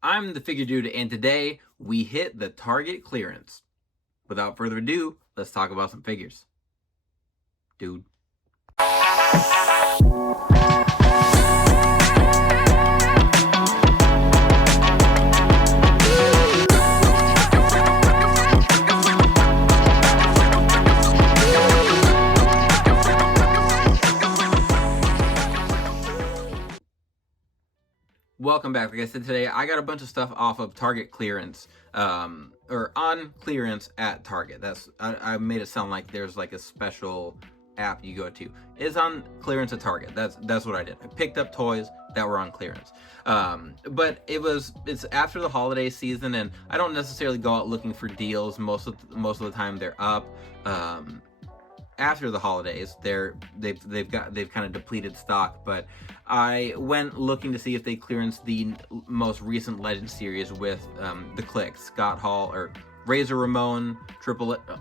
I'm the Figure Dude, and today we hit the Target clearance. Without further ado, let's talk about some figures. Dude. Welcome back. Like I said, today I got a bunch of stuff off of Target clearance, or on clearance at Target. I made it sound like there's like a special app you go to. It's on clearance at Target. That's what I did. I picked up toys that were on clearance. But it's after the holiday season, and I don't necessarily go out looking for deals. Most of the time they're up. After the holidays, they've kind of depleted stock, but I went looking to see if they clearanced the most recent Legend series with the Click, Scott Hall, or Razor Ramon,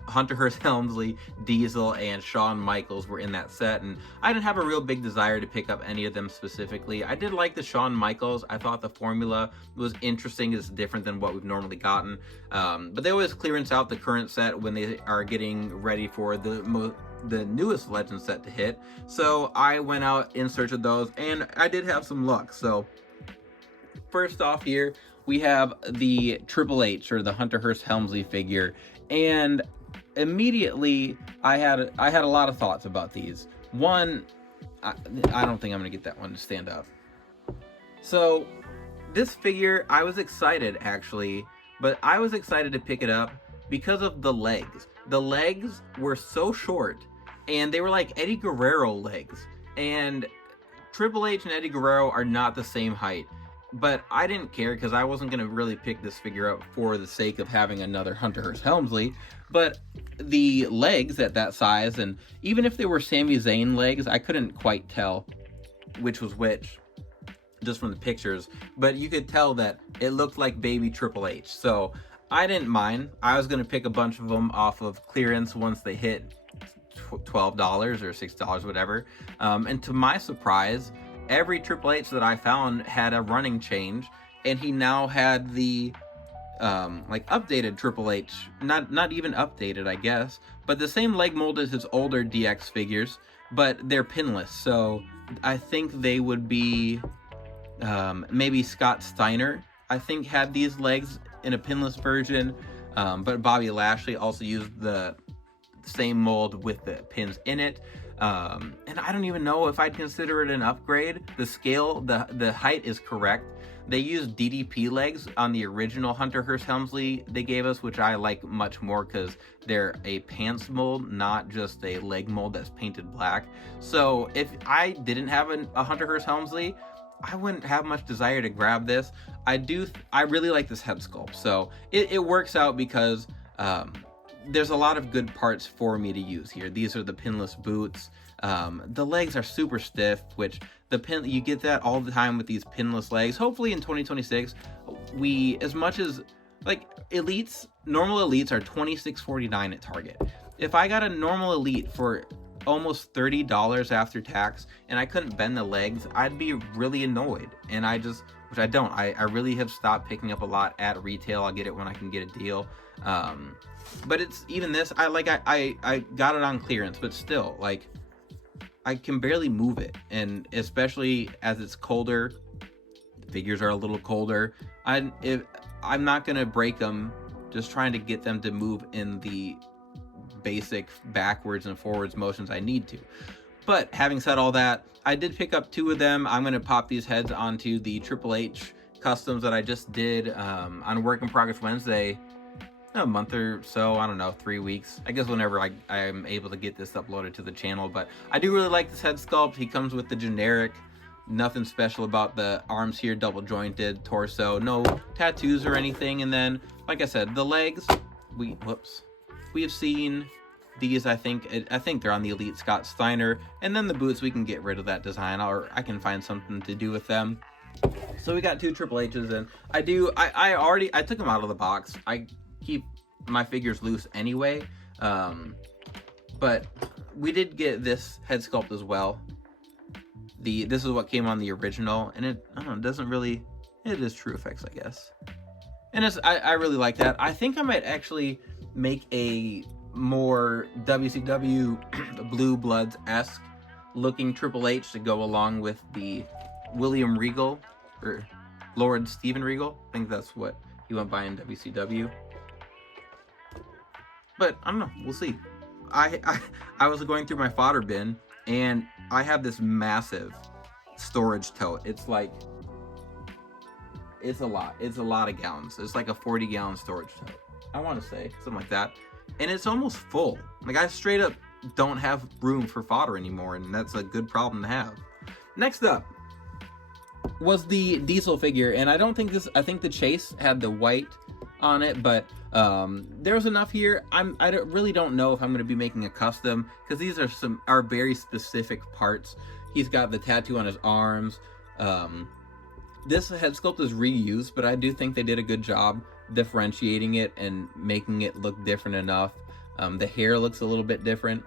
Hunter Hearst Helmsley, Diesel, and Shawn Michaels were in that set, and I didn't have a real big desire to pick up any of them specifically. I did like the Shawn Michaels. I thought the formula was interesting. It's different than what we've normally gotten, but they always clearance out the current set when they are getting ready for the newest Legend set to hit. So I went out in search of those, and I did have some luck. So first off here, we have the Triple H, or the Hunter Hearst Helmsley figure, and immediately I had a lot of thoughts about these. One, I don't think I'm gonna get that one to stand up. So this figure, I was excited actually, but I was excited to pick it up because of the legs. The legs were so short, and they were like Eddie Guerrero legs, and Triple H and Eddie Guerrero are not the same height. But I didn't care because I wasn't going to really pick this figure up for the sake of having another Hunter Hearst Helmsley. But the legs at that size, and even if they were Sami Zayn legs, I couldn't quite tell which was which just from the pictures. But you could tell that it looked like baby Triple H. So I didn't mind. I was going to pick a bunch of them off of clearance once they hit $12 or $6, whatever. And to my surprise, every Triple H that I found had a running change, and he now had the like updated Triple H, not even updated, I guess, but the same leg mold as his older DX figures, but they're pinless. So I think they would be maybe Scott Steiner, I think, had these legs in a pinless version, but Bobby Lashley also used the same mold with the pins in it. And I don't even know if I'd consider it an upgrade. The scale, the height is correct. They used DDP legs on the original Hunter Hearst Helmsley they gave us, which I like much more because they're a pants mold, not just a leg mold that's painted black. So if I didn't have a Hunter Hearst Helmsley, I wouldn't have much desire to grab this. I really like this head sculpt, so it works out because there's a lot of good parts for me to use here. These are the pinless boots. The legs are super stiff, which you get that all the time with these pinless legs. Hopefully in 2026, as much as like normal elites are $26.49 at Target. If I got a normal elite for almost $30 after tax and I couldn't bend the legs, I'd be really annoyed. And which I don't. I really have stopped picking up a lot at retail. I'll get it when I can get a deal. But it's even this, I got it on clearance, but still, like, I can barely move it. And especially as it's colder, the figures are a little colder. I'm not gonna break them just trying to get them to move in the basic backwards and forwards motions I need to. But having said all that, I did pick up 2 of them. I'm gonna pop these heads onto the Triple H customs that I just did on Work in Progress Wednesday a month or so, I don't know, 3 weeks, I guess, whenever I'm able to get this uploaded to the channel. But I do really like this head sculpt. He comes with the generic, nothing special about the arms here, double jointed torso, no tattoos or anything. And then, like I said, the legs, we have seen these. I think they're on the Elite Scott Steiner. And then the boots, we can get rid of that design, or I can find something to do with them. So we got 2 Triple H's, and I took them out of the box. I keep my figures loose anyway, but we did get this head sculpt as well. This is what came on the original, and it doesn't really It is True Effects, I guess. And I really like that. I think I might actually make a more WCW Blue Bloods-esque looking Triple H to go along with the William Regal, or Lord Steven Regal. I think that's what he went by in WCW. But I don't know, we'll see. I was going through my fodder bin, and I have this massive storage tote. It's like, it's a lot of gallons. It's like a 40-gallon storage tote, I want to say, something like that. And it's almost full. Like, I straight up don't have room for fodder anymore, and that's a good problem to have. Next up was the Diesel figure, and I think the Chase had the white on it, but there's enough here. Really don't know if I'm going to be making a custom, because these are very specific parts. He's got the tattoo on his arms. This head sculpt is reused, but I do think they did a good job differentiating it and making it look different enough. The hair looks a little bit different,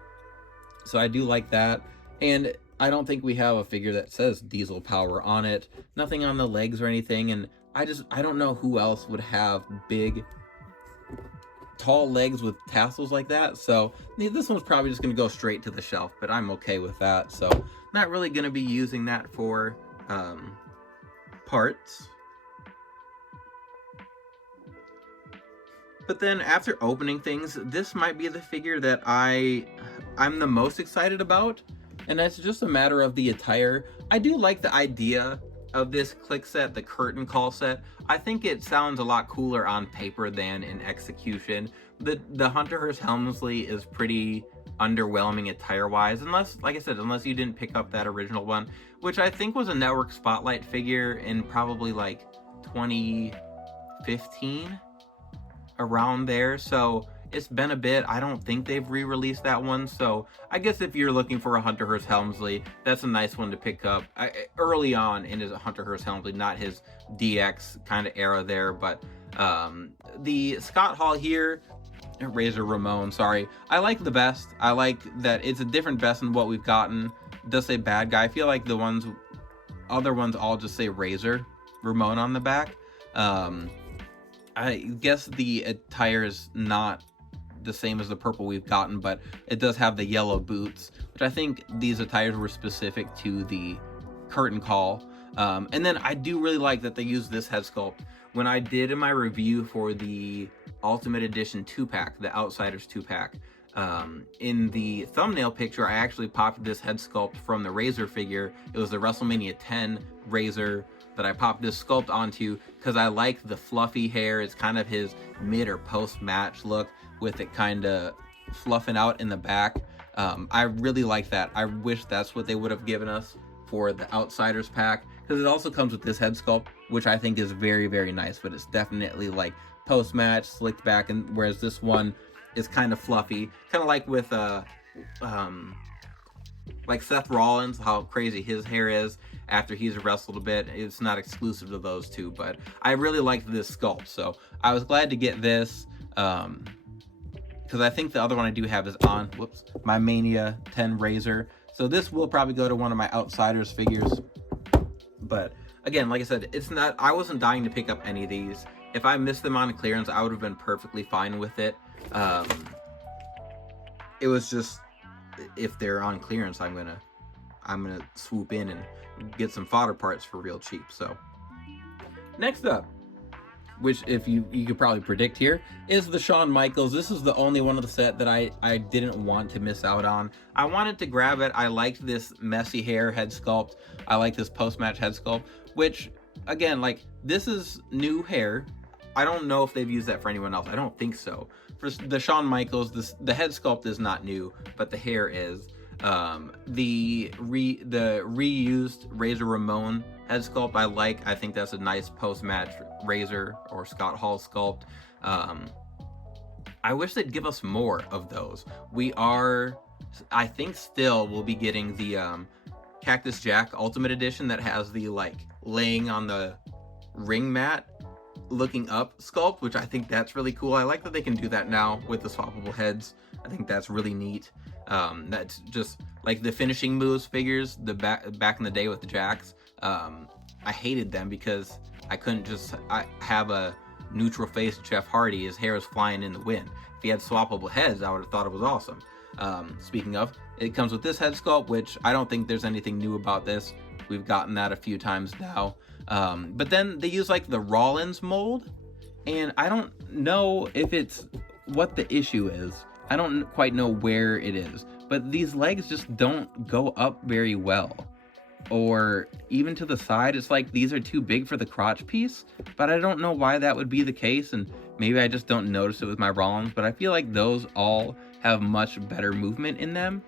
so I do like that. And I don't think we have a figure that says Diesel Power on it. Nothing on the legs or anything, and I don't know who else would have big, tall legs with tassels like that. So this one's probably just going to go straight to the shelf, but I'm okay with that. So not really going to be using that for parts. But then after opening things, this might be the figure that I'm the most excited about, and that's just a matter of the attire. I do like the idea of this click set, the curtain call set. I think it sounds a lot cooler on paper than in execution. The Hunter Hearst Helmsley is pretty underwhelming attire wise, unless, like I said, unless you didn't pick up that original one, which I think was a Network Spotlight figure in probably like 2015, around there. So it's been a bit. I don't think they've re-released that one, so I guess if you're looking for a Hunter Hearst Helmsley, that's a nice one to pick up early on in his Hunter Hearst Helmsley, not his DX kind of era there. But the Scott Hall here, Razor Ramon, sorry, I like the best. I like that it's a different vest than what we've gotten. It does say bad guy. I feel like the other ones all just say Razor Ramon on the back. I guess the attire is not the same as the purple we've gotten, but it does have the yellow boots, which I think these attires were specific to the curtain call. And then I do really like that they use this head sculpt. When I did in my review for the Ultimate Edition 2-pack, the Outsiders 2-pack, in the thumbnail picture, I actually popped this head sculpt from the Razor figure. It was the WrestleMania 10 Razor that I popped this sculpt onto because I like the fluffy hair. It's kind of his mid or post match look with it kind of fluffing out in the back. I really like that. I wish that's what they would have given us for the Outsiders pack, because it also comes with this head sculpt, which I think is very, very nice, but it's definitely like post match slicked back, and whereas this one is kind of fluffy, kind of like with like Seth Rollins, how crazy his hair is after he's wrestled a bit. It's not exclusive to those two, but I really liked this sculpt, so I was glad to get this, because I think the other one I do have is on, my Mania 10 Razor, so this will probably go to one of my Outsiders figures. But again, like I said, it's not, I wasn't dying to pick up any of these. If I missed them on clearance, I would have been perfectly fine with it. It was just, if they're on clearance, I'm gonna swoop in and get some fodder parts for real cheap. So next up, which if you could probably predict here, is the Shawn Michaels. This is the only one of the set that I didn't want to miss out on. I wanted to grab it. I liked this messy hair head sculpt. I like this post-match head sculpt, which again, like, this is new hair. I don't know if they've used that for anyone else. I don't think so. For the Shawn Michaels, the head sculpt is not new, but the hair is. The reused Razor Ramon head sculpt I like. I think that's a nice post-match Razor or Scott Hall sculpt. I wish they'd give us more of those. I think still we'll be getting the Cactus Jack Ultimate Edition that has the like laying on the ring mat looking up sculpt, which I think that's really cool. I like that they can do that now with the swappable heads. I think that's really neat. That's just like the finishing moves figures, the back in the day with the Jacks. I hated them because I couldn't just have a neutral face Jeff Hardy. His hair is flying in the wind. If he had swappable heads, I would have thought it was awesome. Speaking of, it comes with this head sculpt, which I don't think there's anything new about this. We've gotten that a few times now. But then they use like the Rollins mold, and I don't know if it's what the issue is. I don't quite know where it is, but these legs just don't go up very well. Or even to the side, it's like these are too big for the crotch piece, but I don't know why that would be the case, and maybe I just don't notice it with my Rollins, but I feel like those all have much better movement in them.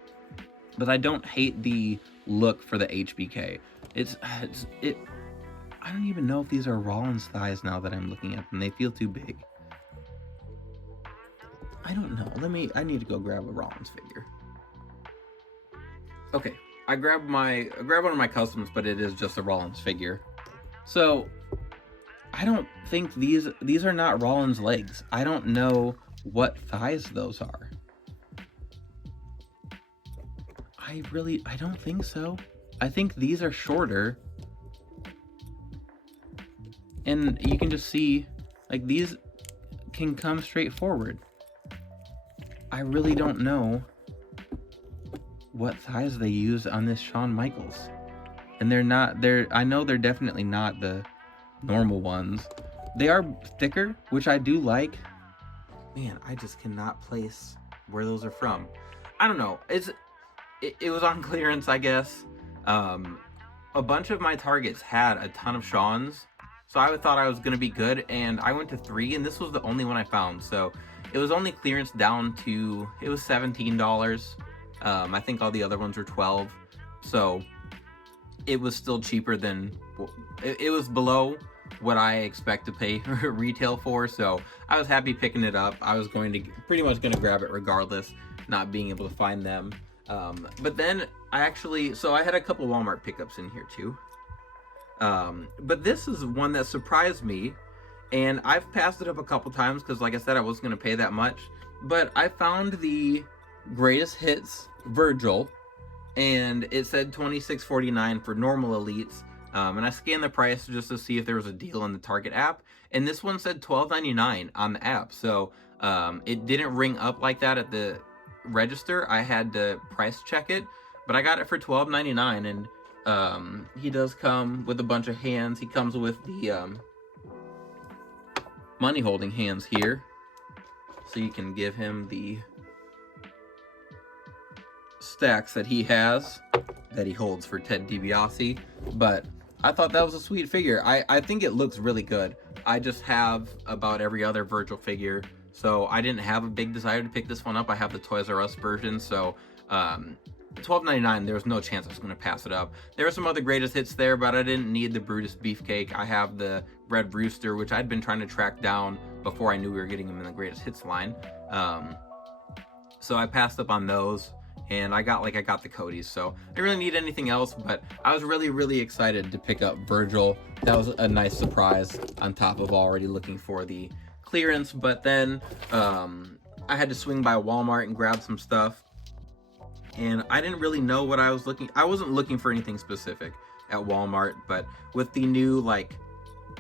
But I don't hate the look for the HBK. I don't even know if these are Rollins thighs now that I'm looking at them. They feel too big. I don't know. I need to go grab a Rollins figure. Okay, I grabbed one of my customs, but it is just a Rollins figure. So I don't think these are not Rollins legs. I don't know what thighs those are. I don't think so. I think these are shorter. And you can just see, like, these can come straight forward. I really don't know what thighs they use on this Shawn Michaels. And I know they're definitely not the normal ones. They are thicker, which I do like. Man, I just cannot place where those are from. I don't know. It was on clearance, I guess. A bunch of my Targets had a ton of Shawns, so I thought I was going to be good, and I went to 3, and this was the only one I found. So it was only clearance down to, it was $17. I think all the other ones were $12. So it was still cheaper than, it was below what I expect to pay retail for. So I was happy picking it up. I was pretty much going to grab it regardless, not being able to find them. But then I had a couple Walmart pickups in here too. But this is one that surprised me, and I've passed it up a couple times because, like I said, I wasn't going to pay that much. But I found the Greatest Hits Virgil, and it said $26.49 for normal elites. And I scanned the price just to see if there was a deal in the Target app, and this one said $12.99 on the app. So it didn't ring up like that at the register. I had to price check it, but I got it for $12.99, and he does come with a bunch of hands. He comes with the money holding hands here, so you can give him the stacks that he has, that he holds for Ted DiBiase. But I thought that was a sweet figure. I think it looks really good. I just have about every other Virgil figure, so I didn't have a big desire to pick this one up. I have the Toys R Us version, so $12.99, there was no chance I was going to pass it up. There were some other Greatest Hits there, but I didn't need the Brutus Beefcake. I have the Red Rooster, which I'd been trying to track down before I knew we were getting him in the Greatest Hits line. So I passed up on those, and I got the Cody's, so I didn't really need anything else, but I was really, really excited to pick up Virgil. That was a nice surprise on top of already looking for the clearance. But then I had to swing by Walmart and grab some stuff, and I didn't really know what I wasn't looking for anything specific at Walmart, but with the new like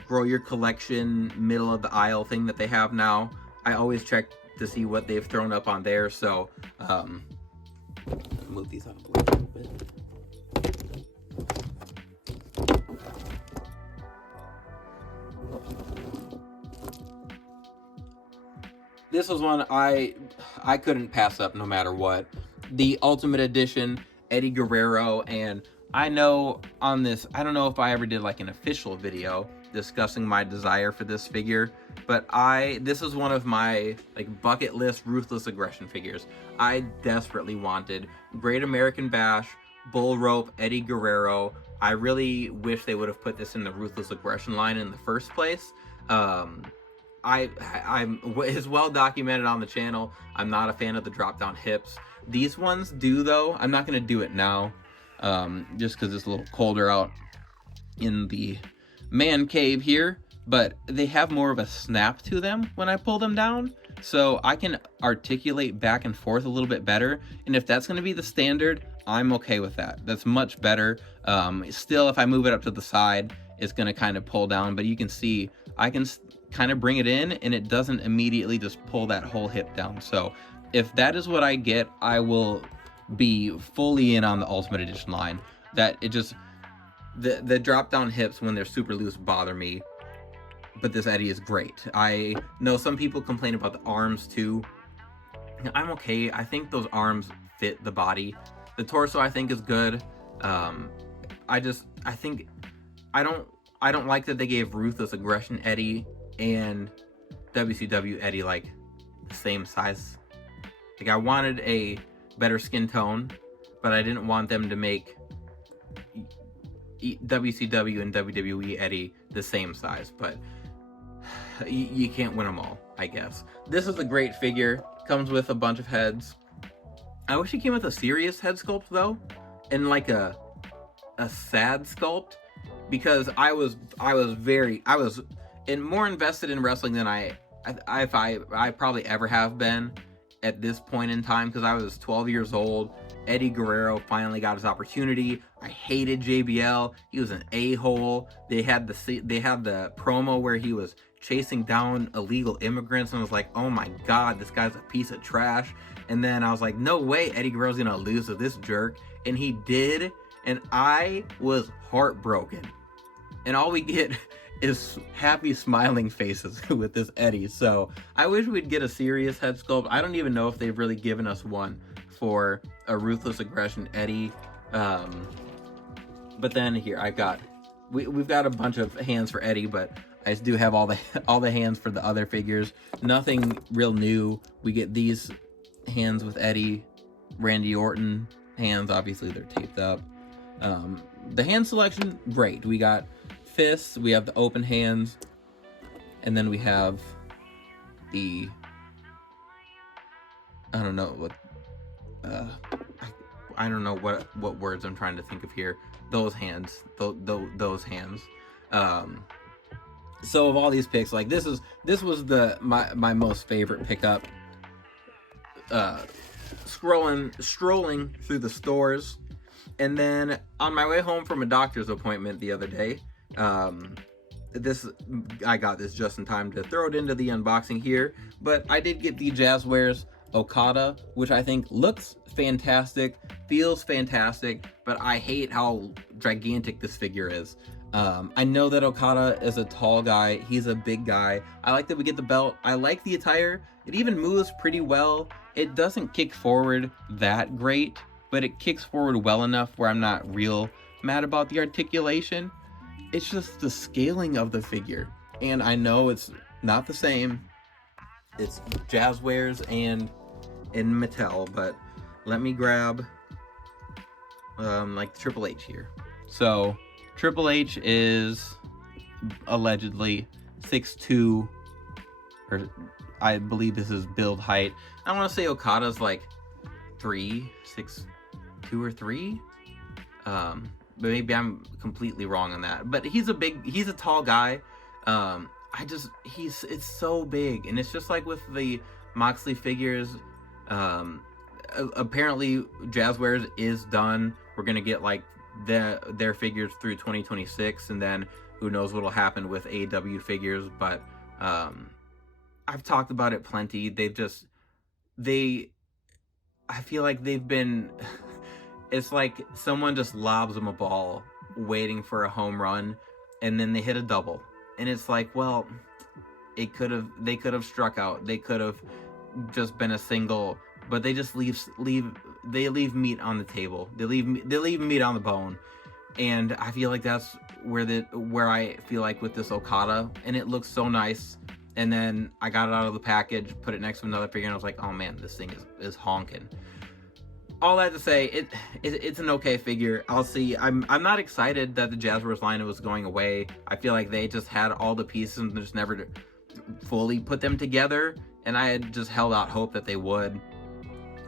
grow your collection middle of the aisle thing that they have now, I always check to see what they've thrown up on there. So move these out of the way a little bit. This was one I couldn't pass up no matter what. The Ultimate Edition, Eddie Guerrero, and I know on this, I don't know if I ever did like an official video discussing my desire for this figure, but this is one of my like bucket list Ruthless Aggression figures. I desperately wanted Great American Bash, Bull Rope, Eddie Guerrero. I really wish they would have put this in the Ruthless Aggression line in the first place. It's well documented on the channel. I'm not a fan of the drop down hips. These ones do though. I'm not going to do it now, just because it's a little colder out in the man cave here, but they have more of a snap to them when I pull them down, so I can articulate back and forth a little bit better. And if that's going to be the standard, I'm okay with that. That's much better. Still, if I move it up to the side, it's going to kind of pull down, but you can see I can kind of bring it in and it doesn't immediately just pull that whole hip down. So if that is what I get, I will be fully in on the Ultimate Edition line. That it just, the drop down hips when they're super loose bother me, but this Eddie is great. I know some people complain about the arms too. I'm okay. I think those arms fit the body. The torso I think is good. I don't like that they gave Ruthless Aggression Eddie and WCW Eddie like the same size. Like, I wanted a better skin tone, but I didn't want them to make WCW and WWE Eddie the same size. But you can't win them all, I guess. This is a great figure. Comes with a bunch of heads. I wish it came with a serious head sculpt though, and like a sad sculpt, because I was more invested in wrestling than I probably ever have been at this point in time, because I was 12 years old. Eddie Guerrero finally got his opportunity. I hated JBL. He was an a-hole. They had the promo where he was chasing down illegal immigrants, and I was like, oh my god, this guy's a piece of trash. And then I was like, no way Eddie Guerrero's gonna lose to this jerk, and he did, and I was heartbroken. And all we get is happy smiling faces with this Eddie. So I wish we'd get a serious head sculpt. I don't even know if they've really given us one for a Ruthless Aggression Eddie. But then here we've got a bunch of hands for Eddie, but I do have all the hands for the other figures. Nothing real new. We get these hands with Eddie, Randy Orton hands. Obviously they're taped up. The hand selection, great. We got fists, we have the open hands, and then we have the, I don't know what words I'm trying to think of here. Those hands, those hands. So of all these picks, like this was my most favorite pickup. Strolling through the stores, and then on my way home from a doctor's appointment the other day, I got this just in time to throw it into the unboxing here, but I did get the Jazzwares Okada, which I think looks fantastic, feels fantastic, but I hate how gigantic this figure is. I know that Okada is a tall guy, he's a big guy. I like that we get the belt, I like the attire, it even moves pretty well. It doesn't kick forward that great, but it kicks forward well enough where I'm not real mad about the articulation. It's just the scaling of the figure, and I know it's not the same. It's Jazzwares and Mattel, but let me grab like Triple H here. So Triple H is allegedly 6'2", or I believe this is build height. I want to say Okada's like 6'2" or 3. But maybe I'm completely wrong on that. But he's a tall guy. It's so big, and it's just like with the Moxley figures. Apparently Jazzwares is done. We're gonna get like their figures through 2026, and then who knows what'll happen with AEW figures. But I've talked about it plenty. I feel like they've been it's like someone just lobs them a ball waiting for a home run, and then they hit a double, and it's like, well, they could have struck out, they could have just been a single, but they just leave meat on the table, they leave meat on the bone. And I feel like that's where I feel like with this Okada, and it looks so nice. And then I got it out of the package, put it next to another figure, and I was like, oh man, this thing is honking. All that to say, it's an okay figure. I'll see. I'm not excited that the Jazzwares line was going away. I feel like they just had all the pieces and just never fully put them together, and I had just held out hope that they would.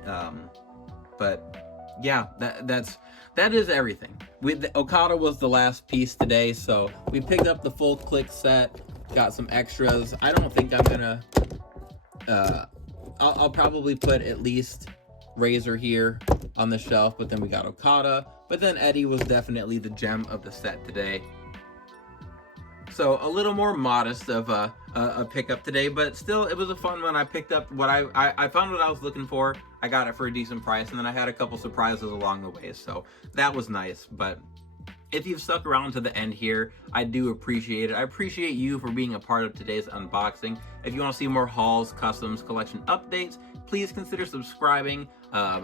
But yeah, that is everything. Okada was the last piece today, so we picked up the full Click set, got some extras. I don't think I'm gonna. I'll probably put at least Razor here on the shelf, but then we got Okada, but then Eddie was definitely the gem of the set today. So a little more modest of a pickup today, but still it was a fun one. I picked up what I found what I was looking for. I got it for a decent price, and then I had a couple surprises along the way, so that was nice. But if you've stuck around to the end here, I do appreciate it. I appreciate you for being a part of today's unboxing. If you want to see more hauls, customs, collection updates, please consider subscribing.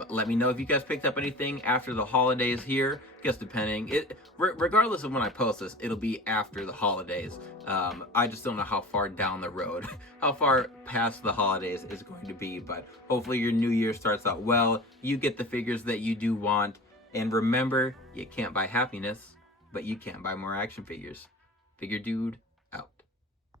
Let me know if you guys picked up anything after the holidays here. Guess depending, regardless of when I post this, it'll be after the holidays. I just don't know how far down the road, how far past the holidays is going to be. But hopefully your new year starts out well. You get the figures that you do want. And remember, you can't buy happiness, but you can buy more action figures. Figure dude.